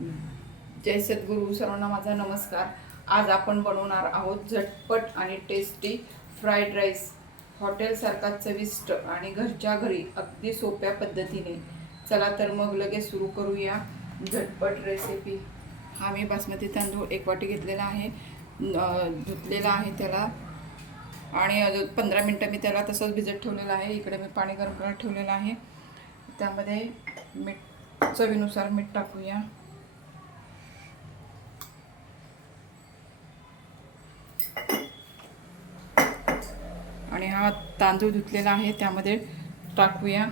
जय सद्गुरू सर्वांना माझा नमस्कार. आज आपण बनवणार आहोत झटपट आणि टेस्टी फ्राईड राईस हॉटेलसारखा चविष्ट आणि घरच्या घरी अगदी सोप्या पद्धतीने. चला तर मग लगेच सुरू करूया झटपट रेसिपी हा मी बासमती तांदूळ एक वाटी घेतलेला आहे. धुतलेला आहे त्याला. आणि पंधरा मिनटं मी त्याला तसंच भिजत ठेवलेलं आहे. इकडे मी पाणी गरम करत ठेवलेलं आहे. त्यामध्ये मीठ चवीनुसार मीठ टाकूया आणि हा तांदूळ धुतलेला आहे त्यामध्ये टाकूया.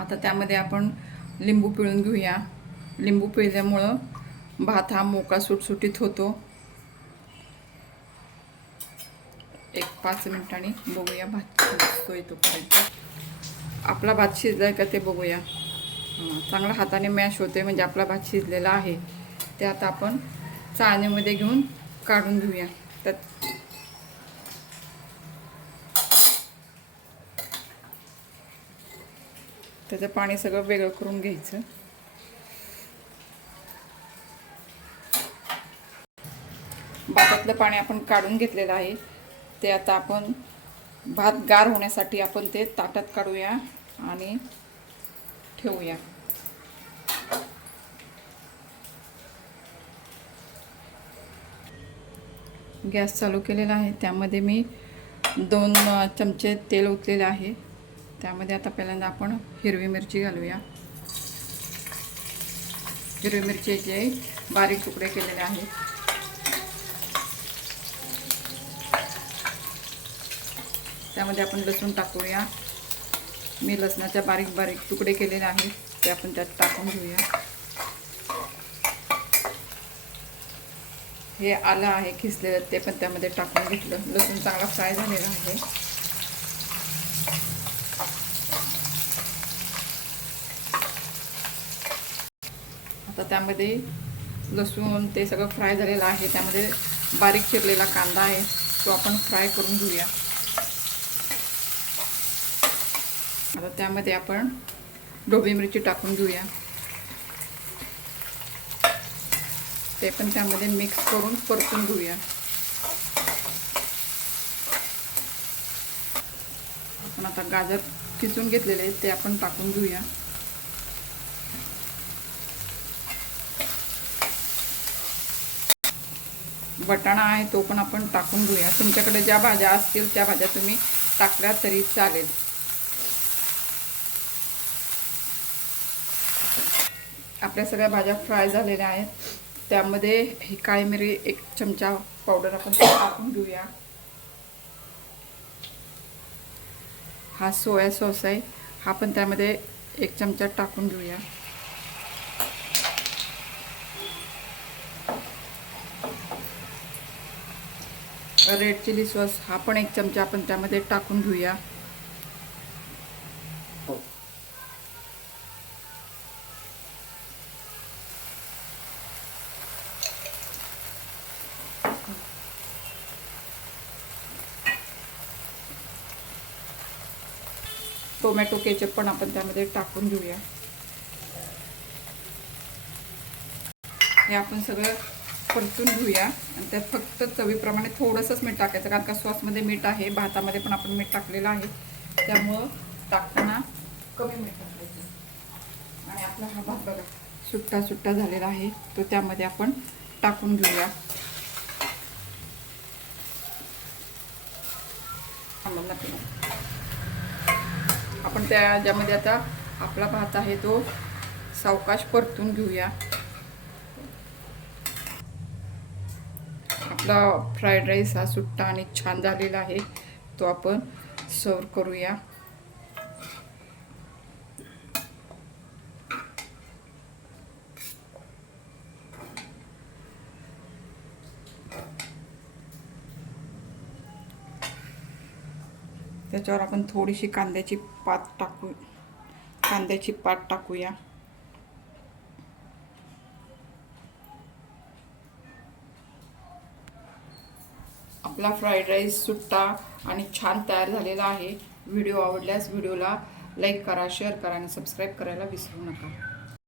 आता त्यामध्ये आपण लिंबू पिळून घेऊया. लिंबू पिळल्यामुळं भात हा मोका सुटसुटीत होतो. एक पाच मिनिटांनी बघूया भात येतो तोपर्यंत. आपला भात शिजलाय का ते बघूया. चांगला हाताने मॅश होते म्हणजे आपला भात शिजलेला आहे. ते आता आपण चाळणीमध्ये घेऊन काढून घेऊया. त्यात त्याचं पाणी सगळं वेगळं करून घ्यायचं. भातातलं पाणी आपण काढून घेतलेलं आहे. ते आता आपण भात गार होण्यासाठी आपण ते ताटात काढूया आणि ठेवूया. गॅस चालू केलेला आहे. त्यामध्ये मी दोन चमचे तेल ओतलेले आहे. त्यामध्ये आता पहिल्यांदा आपण हिरवी मिरची घालूया. हिरवी मिरचीचे बारीक तुकडे केलेले आहेत. त्यामध्ये आपण लसूण टाकूया. मी लसणाच्या बारीक बारीक तुकडे केलेले आहेत ते आपण त्यात टाकून घेऊया. हे आलं आहे खिसलेलं ते पण त्यामध्ये टाकून घेतलं. लसूण चांगला फ्राय झालेला आहे. आता त्यामध्ये लसूण ते सगळं फ्राय झालेलं आहे. त्यामध्ये बारीक चिरलेला कांदा आहे तो आपण फ्राय करून घेऊया. आता त्यामध्ये आपण ढोबळी मिरची टाकून घेऊया. ते पण त्यामध्ये मिक्स करून परतून घेऊया. आपण आता गाजर किसून घेतलेले आहेत ते आपण टाकून घेऊया. वटाणा आहे तो पण आपण टाकून घेऊया. तुमच्याकडे ज्या भाज्या असतील त्या भाज्या तुम्ही टाकल्या तरी चालेल. आपल्या सगळ्या भाज्या फ्राय झालेल्या आहेत. त्यामध्ये ही काळी मिरी एक चमचा पावडर आपण टाकून घेऊया. हा सोया सॉस आहे. हा पण त्यामध्ये एक चमचा टाकून घेऊया. रेड चिली सॉस हा पण एक चमचा आपण त्यामध्ये टाकून घेऊया. टोमॅटो केचप पण आपण त्यामध्ये टाकून घेऊया. हे आपण सगळं परतून घेऊया. आणि त्यात फक्त चवीप्रमाणे थोडंसंच मीठ टाकायचं कारण का सॉसमध्ये मीठ आहे भातामध्ये पण आपण मीठ टाकलेलं आहे. त्यामुळं टाकताना कमी मीठ टाकायचं. आणि आपला हा भात बघा सुट्टा सुट्टा झालेला आहे. तो त्यामध्ये आपण टाकून घेऊया. आम्हाला आपण त्या ज्यामध्ये आता आपला भात आहे तो सावकाश परतून घेऊया. आपला फ्राईड राईस हा सुट्टा आणि छान झालेला आहे. तो आपण सर्व करूया. त्याच्यावर आपण थोडीशी कांद्याची पात टाकू कांद्याची पात टाकूया. आपला फ्राईड राईस सुट्टा आणि छान तयार झालेला आहे. व्हिडिओ आवडल्यास व्हिडिओला लाईक करा शेअर करा आणि सबस्क्राईब करायला विसरू नका.